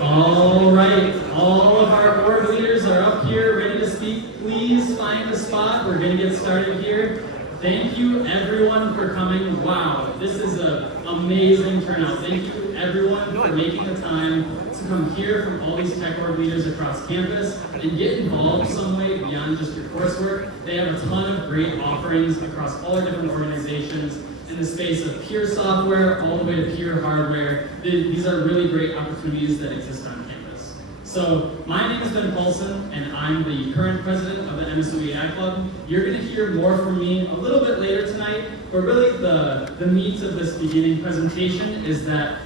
All right, all of our org leaders are up here ready to speak. Please find a spot. We're going to get started here. Thank you everyone for coming. Wow, this is an amazing turnout. Thank you everyone for making the time to come hear from all these tech org leaders across campus and get involved some way beyond just your coursework. They have a ton of great offerings across all our different organizations in the space of pure software all the way to pure hardware. These are really great opportunities that exist on campus. So my name is Ben Paulson, and I'm the current president of the MSOEI Club. You're going to hear more from me a little bit later tonight, but really the meat of this beginning presentation is that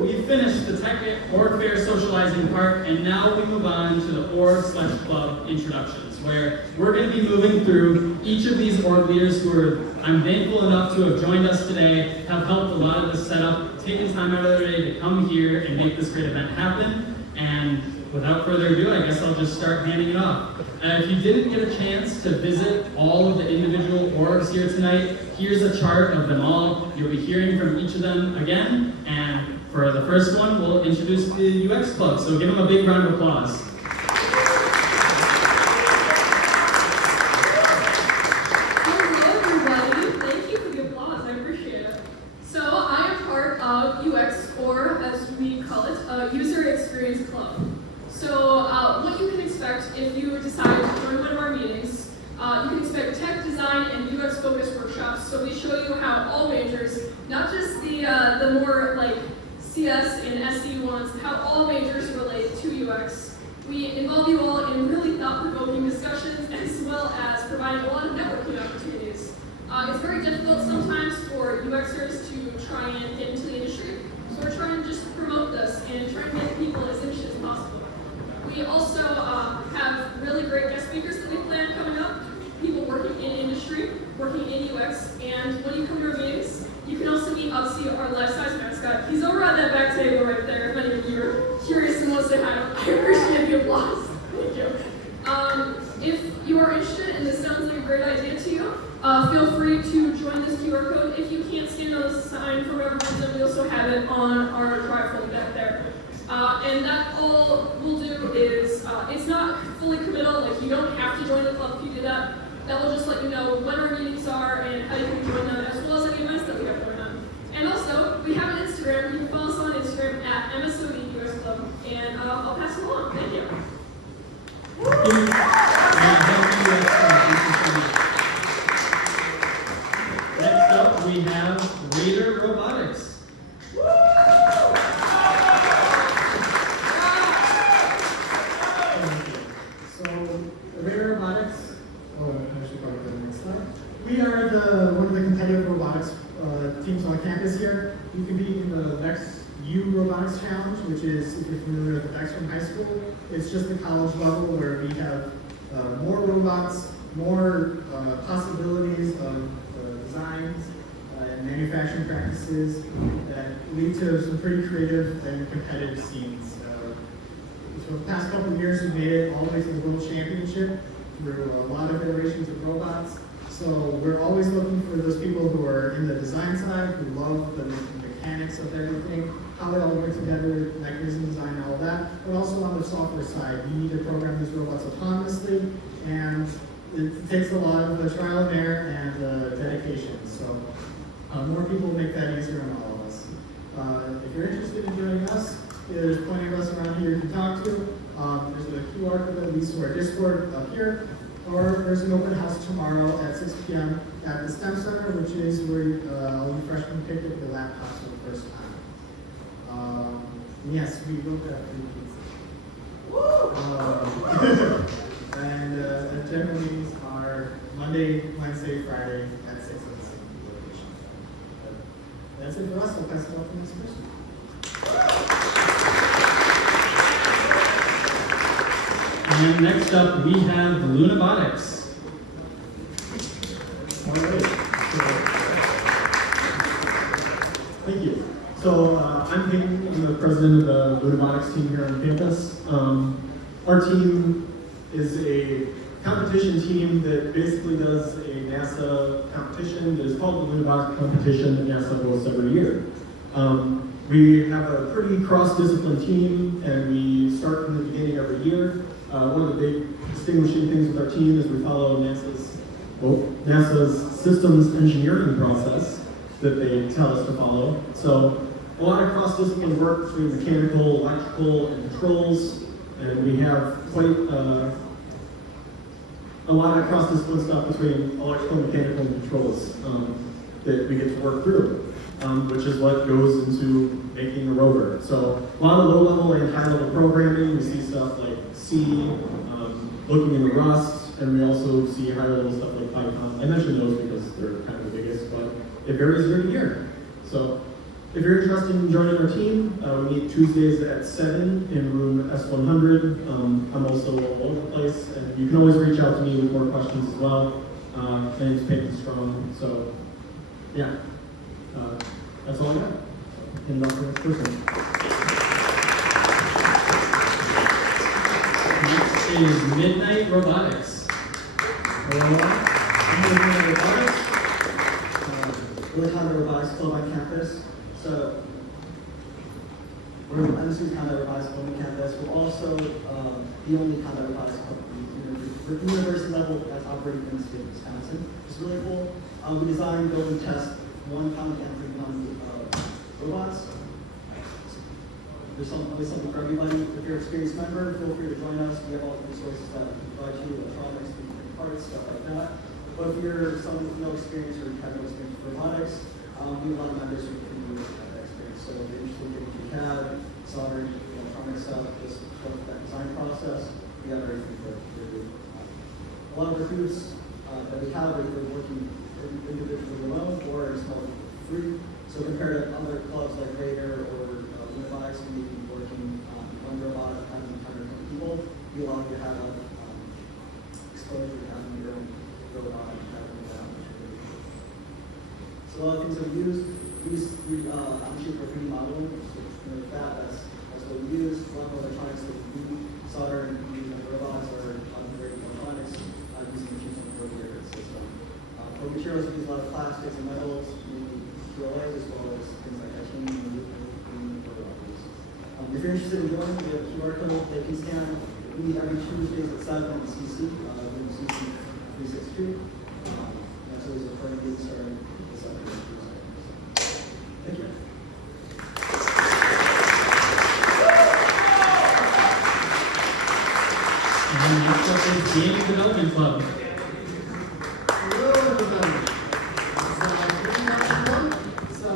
we finished the Tech Org Fair socializing part, and now we move on to the org/club introductions, where we're going to be moving through each of these org leaders who are, I'm thankful enough to have joined us today, have helped a lot of this setup, taken time out of their day to come here and make this great event happen. And without further ado, I guess I'll just start handing it off. If you didn't get a chance to visit all of the individual orgs here tonight, here's a chart of them all. You'll be hearing from each of them again, and for the first one, we'll introduce the UX Club, so give them a big round of applause. Hello everybody, thank you for the applause, I appreciate it. So I am part of UX, or as we call it, User Experience Club. So what you can expect if you decide to join one of our meetings, you can expect tech design and UX focused workshops. So we show you how all majors, not just the more like CS and SE ones, how all majors relate to UX. We involve you all in really thought-provoking discussions as well as providing a lot of networking opportunities. It's very difficult sometimes for UXers to try and get into the industry, so we're trying to just promote this and try to make people as interested as possible. We also have really great guest speakers that we plan coming up, people working in industry, working in UX, and when you come to our meetings, you can also meet Upsy, our life-size mascot. He's over at that back table right there, if any of you are curious and want to say hi. I appreciate the applause. Thank you. If you are interested and this sounds like a great idea to you, feel free to join this QR code. If you can't scan the sign for whatever reason, we also have it on our trifold back there. And that all we'll do is, it's not fully committal, like you don't have to join the club if you do that. That will just let you know when our meetings are and how you can join them, as well as any events that we have going on. And also, we have an Instagram. You can follow us on Instagram at MSOE US Club. And I'll pass it along. Thank you. Next up, we have Raider Robotics. We are one of the competitive robotics teams on campus here. You can be in the Vex U Robotics Challenge, which is, if you're familiar with the Vex from high school, it's just the college level where we have more robots, more possibilities of designs and manufacturing practices that lead to some pretty creative and competitive scenes. So the past couple of years, we've made it all the way to the World Championship through a lot of iterations of robots. So we're always looking for those people who are in the design side, who love the mechanics of everything, how they all work together, mechanism design, all of that, but also on the software side. You need to program these robots autonomously, and it takes a lot of trial and error and dedication. So more people make that easier on all of us. If you're interested in joining us, there's plenty of us around here you can talk to. There's a QR code that leads to our Discord up here. Or there's an open house tomorrow at 6 p.m. at the STEM Center, which is where all you freshmen pick up your laptops for the first time. Yes, we will have free pizza. And the general meetings are Monday, Wednesday, Friday at 6 at the same location. That's it for us. I'll pass it off to the next person. And next up, we have Lunabotics. All right. Thank you. So I'm Peyton. I'm the president of the Lunabotics team here on campus. Our team is a competition team that basically does a NASA competition that is called the Lunabotics competition that NASA hosts every year. We have a pretty cross-discipline team, and we start from the beginning every year. One of the big distinguishing things with our team is we follow NASA's systems engineering process that they tell us to follow. So a lot of cross-discipline work between mechanical, electrical, and controls, and we have quite a lot of cross-discipline stuff between electrical, mechanical, and controls that we get to work through, which is what goes into making a rover. So a lot of low-level and high-level programming. We see stuff like C, looking into Rust, and we also see higher-level stuff like Python. I mentioned those because they're kind of the biggest, but it varies year to year. So if you're interested in joining our team, we meet Tuesdays at 7 in room S100. I'm also all over the place, and you can always reach out to me with more questions as well. My name's Peyton Strong, so yeah, that's all I got. And off to the next person. Next is Midnight Robotics. I'm Midnight Robotics. We're the Conda Robotics Club on campus. So we're MSU's Conda Robotics Club on campus. We're also the only Conda Robotics Club at the university level that's operating in the state of Wisconsin. It's really cool. We design, build, and test 1 pound and 3 pound robots. There's something for everybody. If you're an experienced member, feel free to join us. We have all the resources that provide you, electronics, parts, stuff like that. But if you're someone with no experience or have no experience with robotics, we have a lot of members who can do that experience. So if you're interested in getting through CAD, soldering, electronic stuff, just go through that design process, we have everything for you. A lot of recruits that we have are either working individually alone or in small groups for free. So compared to other clubs like Raider or Unifies, who may be working on one robot at 120 people, we allow you to have exposure to having your own robot and having that opportunity. So a lot of things that we use, obviously for 3D modeling, so that's what we use. A lot of electronics that we solder and using robots or upgrading electronics using machine control system. For materials, we use a lot of plastics and metals, mainly PLA, as well as things like titanium and aluminum for others. If you're interested in joining, we have a QR code they can scan. We meet every Tuesdays at 7 in CC, CC 36th Street. That's always a friendly meeting starting this afternoon. Thank you. And next up is Game Development Club. Hello, everybody. So,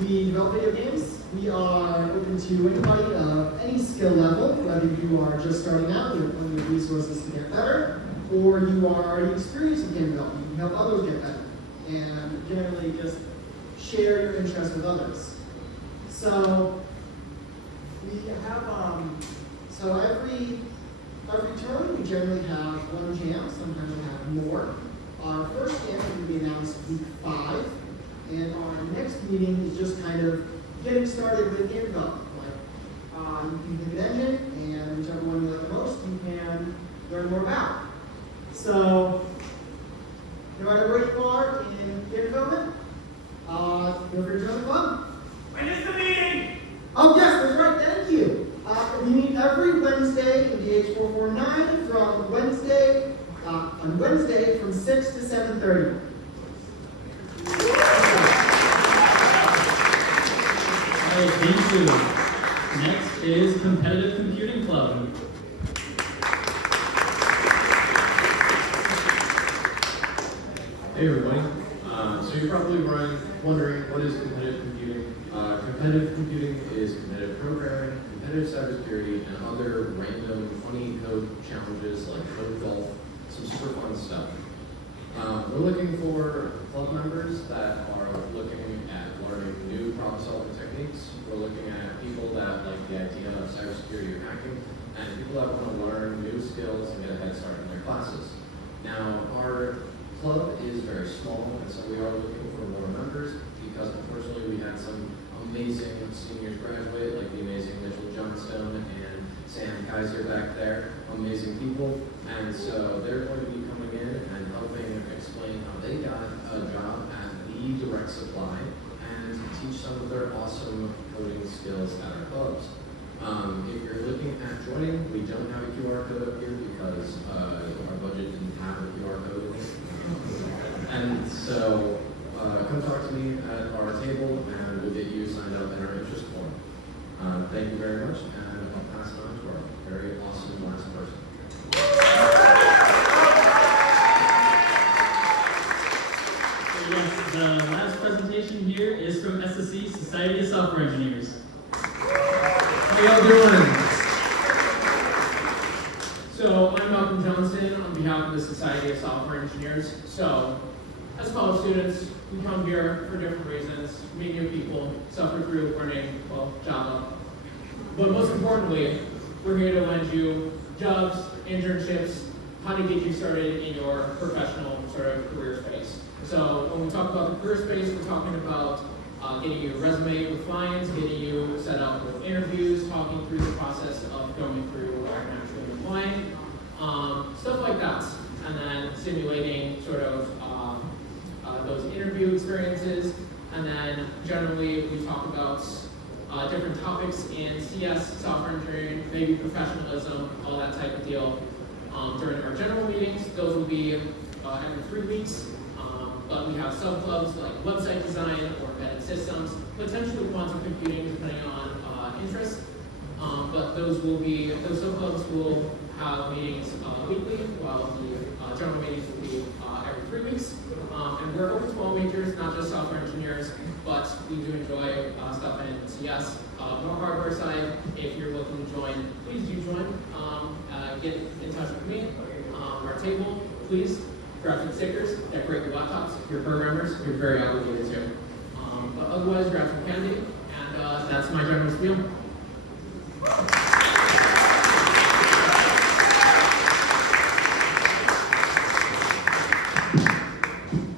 we develop video games. We are open to anybody of any skill level, whether you are just starting out, you have plenty of resources to get better, or you are already experienced in game development. You can help others get better, and generally just share your interest with others. So, we have, every term we generally have one jam, sometimes we have more. Our first jam will be announced week 5, and our next meeting is just kind of getting started with game development. Like, you can pick an engine, and whichever one you like the most, you can learn more about. So, no matter where you are in game development, feel free to join the club. When is the meeting? Oh yes, that's right, thank you. We meet every Wednesday in DH 449 from on Wednesday from 6 to 7:30. Alright, thank you. Next is Competitive Computing Club. Hey everybody. So you're probably wondering what is competitive computing? Competitive computing is competitive programming, competitive cybersecurity, and other random funny code challenges like code golf, some super fun stuff. We're looking for club members that are looking at learning new problem-solving techniques. We're looking at people that like the idea of cybersecurity or hacking, and people that want to learn new skills and get a head start in their classes. Now, our club is very small, and so we are looking for more members because unfortunately we had some amazing seniors graduate, like the amazing Mitchell Johnstone and Sam Kaiser back there, amazing people, and so they're going to be coming in and helping explain how they got a job at the Direct Supply and teach some of their awesome coding skills at our clubs. If you're looking at joining, we don't have a QR code up here because our budget didn't have a QR code. And so come talk to me at our table and we'll get you signed up in our interest form. Thank you very much, and I'll pass it on to our very awesome last person. Yes, the last presentation here is from SSE, Society of Software Engineers. How y'all doing? So I'm Malcolm Johnson on behalf of the Society of Software Engineers. So as college students, we come here for different reasons, meet new people, suffer through learning, well, Java. But most importantly, we're here to lend you jobs, internships, how to get you started in your professional sort of career space. So when we talk about the career space, we're talking about getting you a resume with clients, getting you set up with interviews, talking through the process of going through and actually applying, stuff like that. And then simulating sort of those interview experiences. And then generally we talk about different topics in CS, software engineering, maybe professionalism, all that type of deal. During our general meetings, those will be every 3 weeks. But we have sub-clubs like website design or embedded systems, potentially quantum computing depending on interest. But those sub-clubs will have meetings weekly, while the general meetings will be every 3 weeks. And we're open to all majors, not just software engineers, but we do enjoy stuff in CS. More hardware side, if you're looking to join, please do join. Get in touch with me. Our table, please. Graphic stickers, decorate your laptops. If you're programmers, you're very obligated to. But otherwise, grab some candy, and that's my general spiel.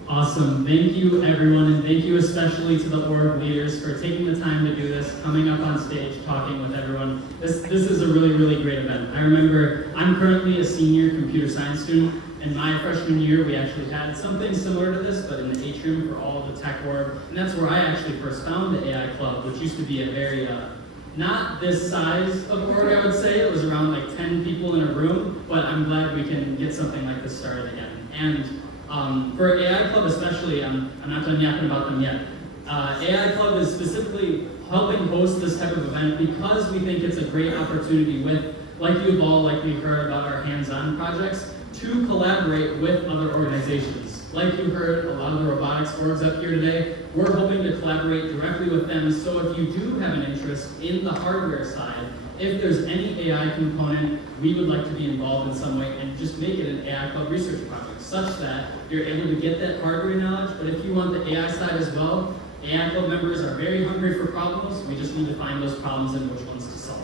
Awesome. Thank you, everyone, and thank you especially to the org leaders for taking the time to do this, coming up on stage, talking with everyone. This is a really, really great event. I remember I'm currently a senior computer science student. In my freshman year, we actually had something similar to this, but in the atrium for all of the tech org. And that's where I actually first found the AI Club, which used to be a very, not this size of org, I would say. It was around like 10 people in a room, but I'm glad we can get something like this started again. And for AI Club especially, I'm not done yapping about them yet. AI Club is specifically helping host this type of event because we think it's a great opportunity with, like you've all likely heard about our hands-on projects, to collaborate with other organizations. Like you heard, a lot of the robotics orgs up here today, we're hoping to collaborate directly with them. So if you do have an interest in the hardware side, if there's any AI component, we would like to be involved in some way and just make it an AI Club research project, such that you're able to get that hardware knowledge. But if you want the AI side as well, AI Club members are very hungry for problems. We just need to find those problems and which ones to solve.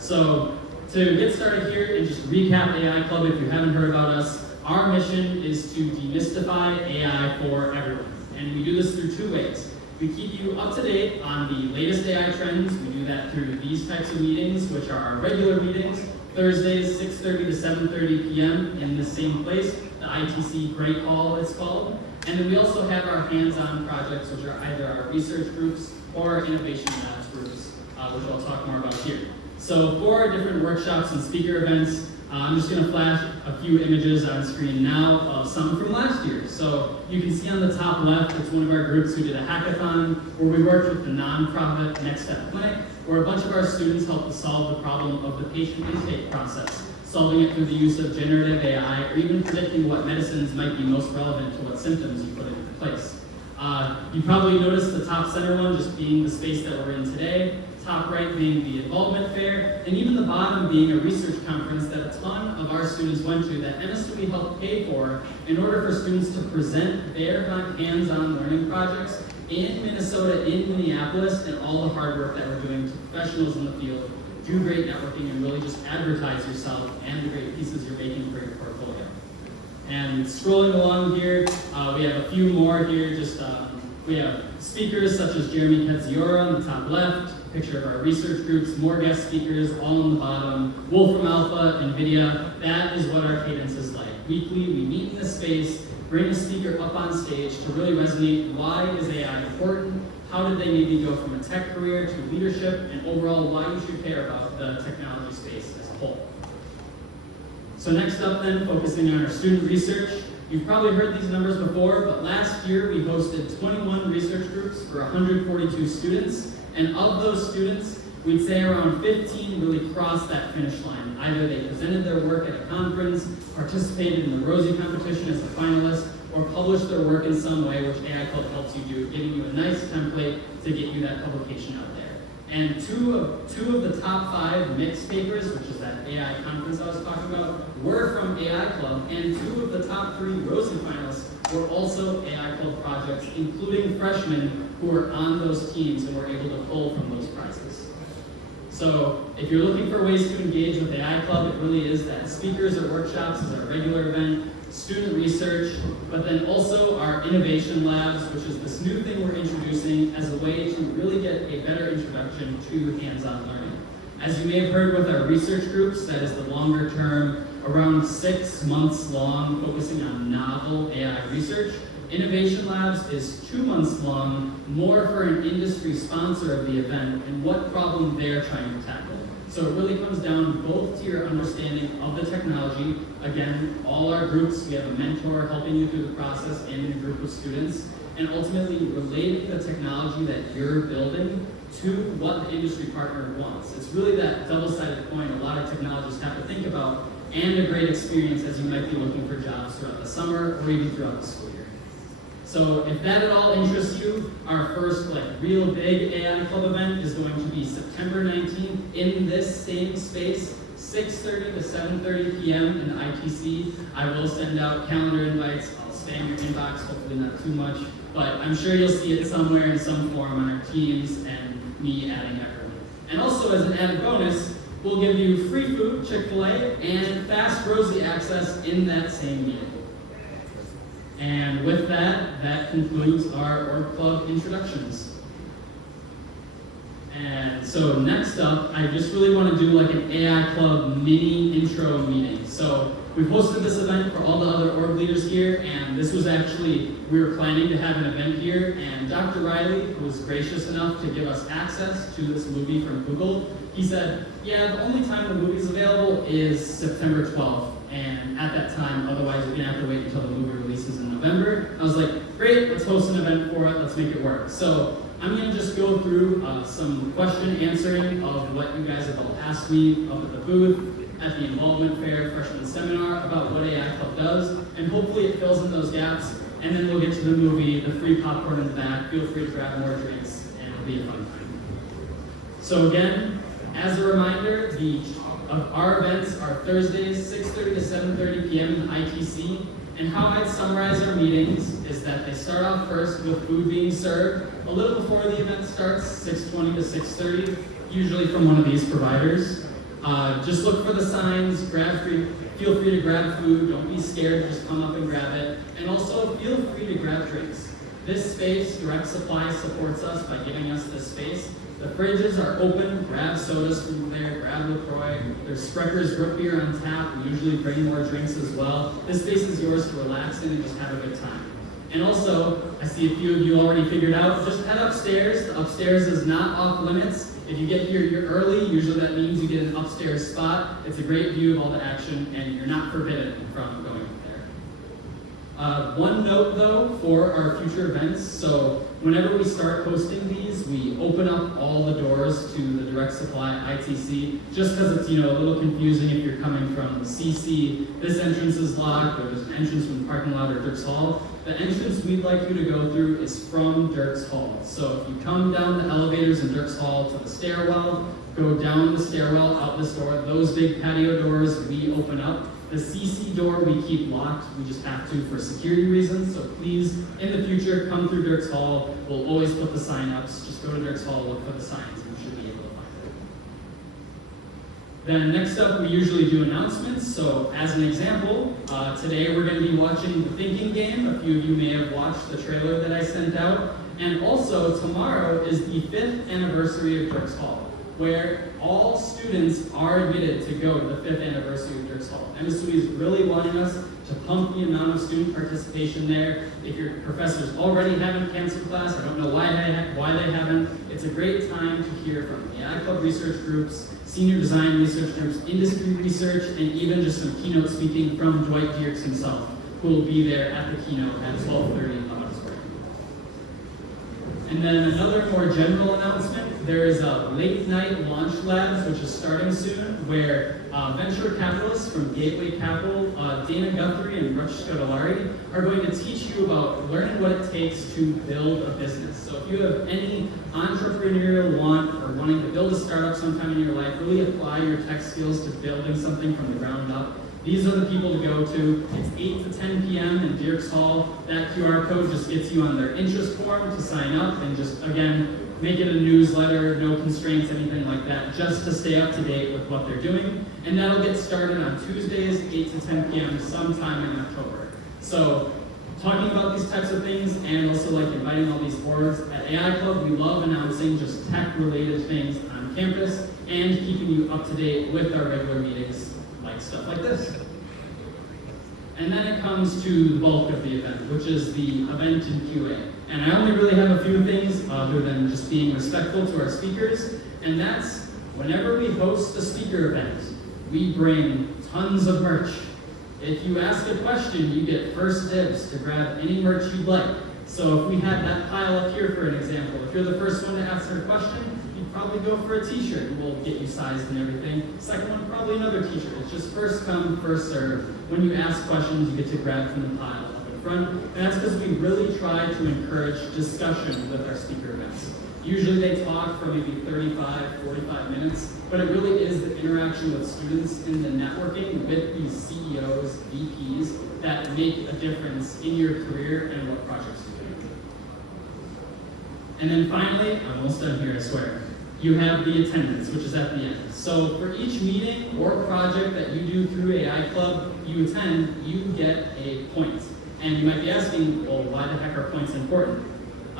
So to get started here and just recap AI Club, if you haven't heard about us, our mission is to demystify AI for everyone. And we do this through 2 ways. We keep you up to date on the latest AI trends. We do that through these types of meetings, which are our regular meetings, Thursdays, 6:30 to 7:30 p.m. in the same place, the ITC Great Hall it's called. And then we also have our hands-on projects, which are either our research groups or innovation labs groups, which I'll talk more about here. So for our different workshops and speaker events, I'm just going to flash a few images on screen now of some from last year. So you can see on the top left, it's one of our groups who did a hackathon where we worked with the nonprofit Next Step Clinic, where a bunch of our students helped to solve the problem of the patient intake process, solving it through the use of generative AI, or even predicting what medicines might be most relevant to what symptoms you put into place. You probably noticed the top center one just being the space that we're in today, top right being the involvement fair, and even the bottom being a research conference that a ton of our students went to that MSW helped pay for in order for students to present their hands-on learning projects in Minnesota, in Minneapolis, and all the hard work that we're doing to professionals in the field. Do great networking and really just advertise yourself and the great pieces you're making for your portfolio. And scrolling along here, we have a few more here. We have speakers such as Jeremy Ketziora on the top left, picture of our research groups, more guest speakers, all on the bottom. Wolfram Alpha, NVIDIA, that is what our cadence is like. Weekly, we meet in this space, bring a speaker up on stage to really resonate why is AI important, how did they maybe go from a tech career to leadership, and overall why you should care about the technology space as a whole. So next up then, focusing on our student research. You've probably heard these numbers before, but last year we hosted 21 research groups for 142 students, and of those students, we'd say around 15 really crossed that finish line. Either they presented their work at a conference, participated in the Rosie competition as a finalist, or published their work in some way, which AI Club helps you do, giving you a nice template to get you that publication out there. And two of the top 5 MAIC papers, which is that AI conference I was talking about, were from AI Club, and 2 of the top 3 Rosie finalists were also AI Club projects, including freshmen who were on those teams and were able to pull from those prizes. So if you're looking for ways to engage with AI Club, it really is that speakers or workshops is our regular event, student research, but then also our innovation labs, which is this new thing we're introducing as a way to really get a better introduction to hands-on learning. As you may have heard with our research groups, that is the longer term, around 6 months long, focusing on novel AI research. Innovation Labs is 2 months long, more for an industry sponsor of the event and what problem they're trying to tackle. So it really comes down both to your understanding of the technology. Again, all our groups, we have a mentor helping you through the process and a group of students, and ultimately relating the technology that you're building to what the industry partner wants. It's really that double-sided coin a lot of technologists have to think about, and a great experience as you might be looking for jobs throughout the summer or even throughout the school year. So if that at all interests you, our first real big AI Club event is going to be September 19th in this same space, 6:30 to 7:30 p.m. in the ITC. I will send out calendar invites. I'll spam your inbox, hopefully not too much, but I'm sure you'll see it somewhere in some form on our teams and me adding everyone. And also as an added bonus, we'll give you free food, Chick-fil-A, and fast Rosie access in that same meeting. And with that, that concludes our org club introductions. And so next up, I just really want to do like an AI Club mini intro meeting. So we've hosted this event for all the other org leaders here, and this was actually, we were planning to have an event here, and Dr. Riley was gracious enough to give us access to this movie from Google. He said, yeah, the only time the movie's available is September 12th. And at that time, otherwise you're gonna have to wait until the movie releases in November. I was like, great, let's host an event for it, let's make it work. So I'm gonna just go through some question answering of what you guys have all asked me up at the booth, at the involvement fair, freshman seminar, about what AI Club does, and hopefully it fills in those gaps, and then we'll get to the movie, the free popcorn in the back, feel free to grab more drinks, and it'll be a fun time. So again, as a reminder, our events are Thursdays, 6:30 to 7:30 p.m. in the ITC, and how I'd summarize our meetings is that they start off first with food being served a little before the event starts, 6:20 to 6:30, usually from one of these providers. Just look for the signs, feel free to grab food, don't be scared, just come up and grab it, and also feel free to grab drinks. This space, Direct Supply, supports us by giving us this space. The fridges are open, grab sodas from there, grab LaCroix. There's Sprecker's root beer on tap. We usually bring more drinks as well. This space is yours to relax in and just have a good time. And also, I see a few of you already figured out, just head upstairs. The upstairs is not off limits. If you get here you're early, usually that means you get an upstairs spot. It's a great view of all the action, and you're not forbidden from going up there. One note though for our future events, so whenever we start hosting these, we open up all the doors to the Direct Supply ITC, just because it's a little confusing if you're coming from CC, this entrance is locked, or there's an entrance from the parking lot or Dirks Hall. The entrance we'd like you to go through is from Dirks Hall. So if you come down the elevators in Dirks Hall to the stairwell, go down the stairwell, out this door, those big patio doors we open up. The CC door we keep locked, we just have to for security reasons, so please, in the future, come through Dirks Hall. We'll always put the sign-ups. Just go to Dirks Hall, look for the signs, and you should be able to find it. Then next up, we usually do announcements. So as an example, today we're going to be watching The Thinking Game. A few of you may have watched the trailer that I sent out. And also, tomorrow is the 5th anniversary of Dirks Hall. where all students are admitted to go to the 5th anniversary of Dirks Hall. MSUE is really wanting us to pump the amount of student participation there. If your professors already haven't canceled class, I don't know why they haven't, it's a great time to hear from the AI Club research groups, senior design research groups, industry research, and even just some keynote speaking from Dwight Dierks himself, who will be there at the keynote at 12:30 in the auditorium. And then another more general announcement, there is a late night launch labs, which is starting soon, where venture capitalists from Gateway Capital, Dana Guthrie and Rutch Scodolari, are going to teach you about learning what it takes to build a business. So if you have any entrepreneurial want or wanting to build a startup sometime in your life, really apply your tech skills to building something from the ground up. These are the people to go to. It's 8 to 10 p.m. in Dirks Hall. That QR code just gets you on their interest form to sign up and just, again, make it a newsletter, no constraints, anything like that, just to stay up to date with what they're doing. And that'll get started on Tuesdays, 8 to 10 p.m. sometime in October. So talking about these types of things and also like inviting all these boards, at AI Club, we love announcing just tech-related things on campus and keeping you up to date with our regular meetings, like stuff like this. And then it comes to the bulk of the event, which is the event in QA. And I only really have a few things other than just being respectful to our speakers, and that's whenever we host a speaker event, we bring tons of merch. If you ask a question, you get first dibs to grab any merch you'd like. So if we had that pile up here for an example, if you're the first one to answer a question, you'd probably go for a t-shirt. We'll get you sized and everything. Second one, probably another t-shirt. It's just first come, first serve. When you ask questions, you get to grab from the pile up in front. And that's because we really try to encourage discussion with our speaker events. Usually they talk for maybe 35, 45 minutes, but it really is the interaction with students and the networking with these CEOs, VPs, that make a difference in your career and what projects you're doing. And then finally, I'm almost done here, I swear, you have the attendance, which is at the end. So for each meeting or project that you do through AI Club, you attend, you get a point. And you might be asking, well, why the heck are points important?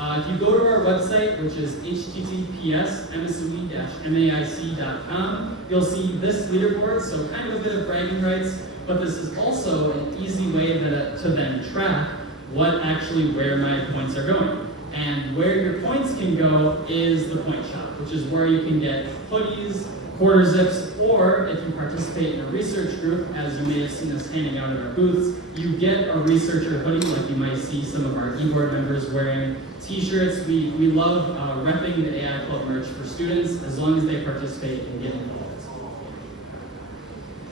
If you go to our website, which is https://msue-maic.com, you'll see this leaderboard, so kind of a bit of bragging rights, but this is also an easy way to then track where my points are going. And where your points can go is the point shop, which is where you can get hoodies, quarter zips, or if you participate in a research group, as you may have seen us handing out at our booths, you get a researcher hoodie, like you might see some of our e-board members wearing. T-shirts, we love repping the AI Club merch for students as long as they participate and get involved.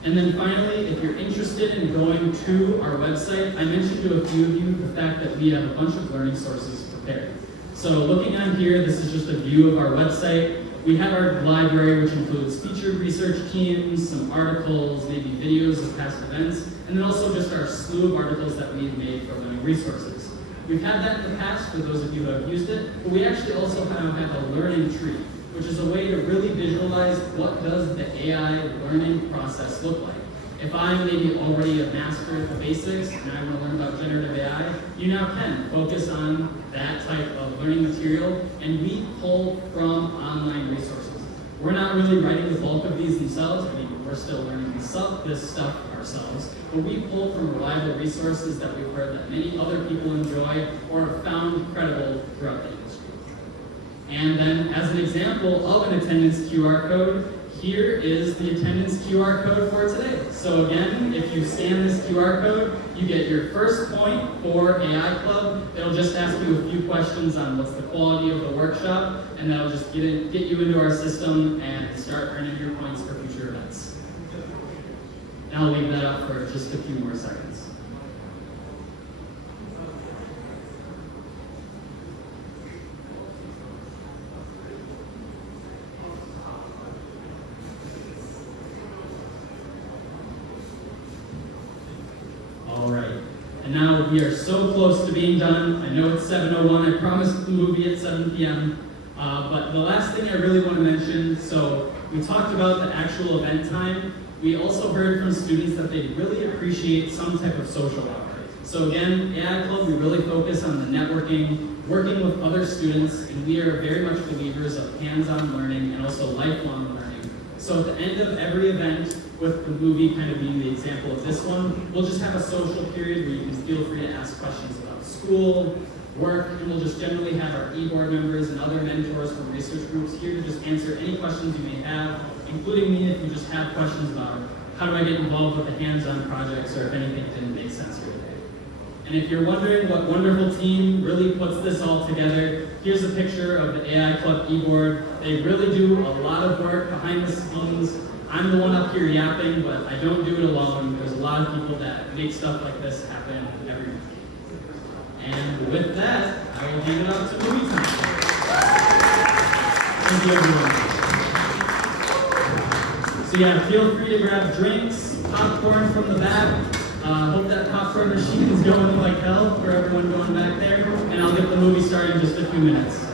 And then finally, if you're interested in going to our website, I mentioned to a few of you the fact that we have a bunch of learning sources prepared. So looking on here, this is just a view of our website. We have our library, which includes featured research teams, some articles, maybe videos of past events, and then also just our slew of articles that we've made for learning resources. We've had that in the past for those of you who have used it, but we actually also now have a learning tree, which is a way to really visualize what does the AI learning process look like. If I'm maybe already a master at the basics and I want to learn about generative AI, you now can focus on that type of learning material, and we pull from online resources. We're not really writing the bulk of these themselves. I mean, we're still learning this stuff ourselves, but we pull from reliable resources that we've heard that many other people enjoy or have found credible throughout the industry. And then, as an example of an attendance QR code, here is the attendance QR code for today. So again, if you scan this QR code, you get your first point for AI Club. It'll just ask you a few questions on what's the quality of the workshop, and that'll just get you into our system and start earning your points for future events. Now I'll leave that up for just a few more seconds. All right, and now we are so close to being done. I know it's 7:01, I promised the movie at 7 p.m. But the last thing I really want to mention, so we talked about the actual event time. We also heard from students that they really appreciate some type of social hour. So again, AI Club, we really focus on the networking, working with other students, and we are very much believers of hands-on learning and also lifelong learning. So at the end of every event, with the movie kind of being the example of this one, we'll just have a social period where you can feel free to ask questions about school, work, and we'll just generally have our e-board members and other mentors from research groups here to just answer any questions you may have, including me if you just have questions about how do I get involved with the hands-on projects or if anything didn't make sense here today. And if you're wondering what wonderful team really puts this all together, here's a picture of the AI Club e-board. They really do a lot of work behind the scenes. I'm the one up here yapping, but I don't do it alone. There's a lot of people that make stuff like this happen every week. And with that, I will hand it off to movie time. Thank you, everyone. So yeah, feel free to grab drinks, popcorn from the back. Hope that popcorn machine is going like hell for everyone going back there. And I'll get the movie started in just a few minutes.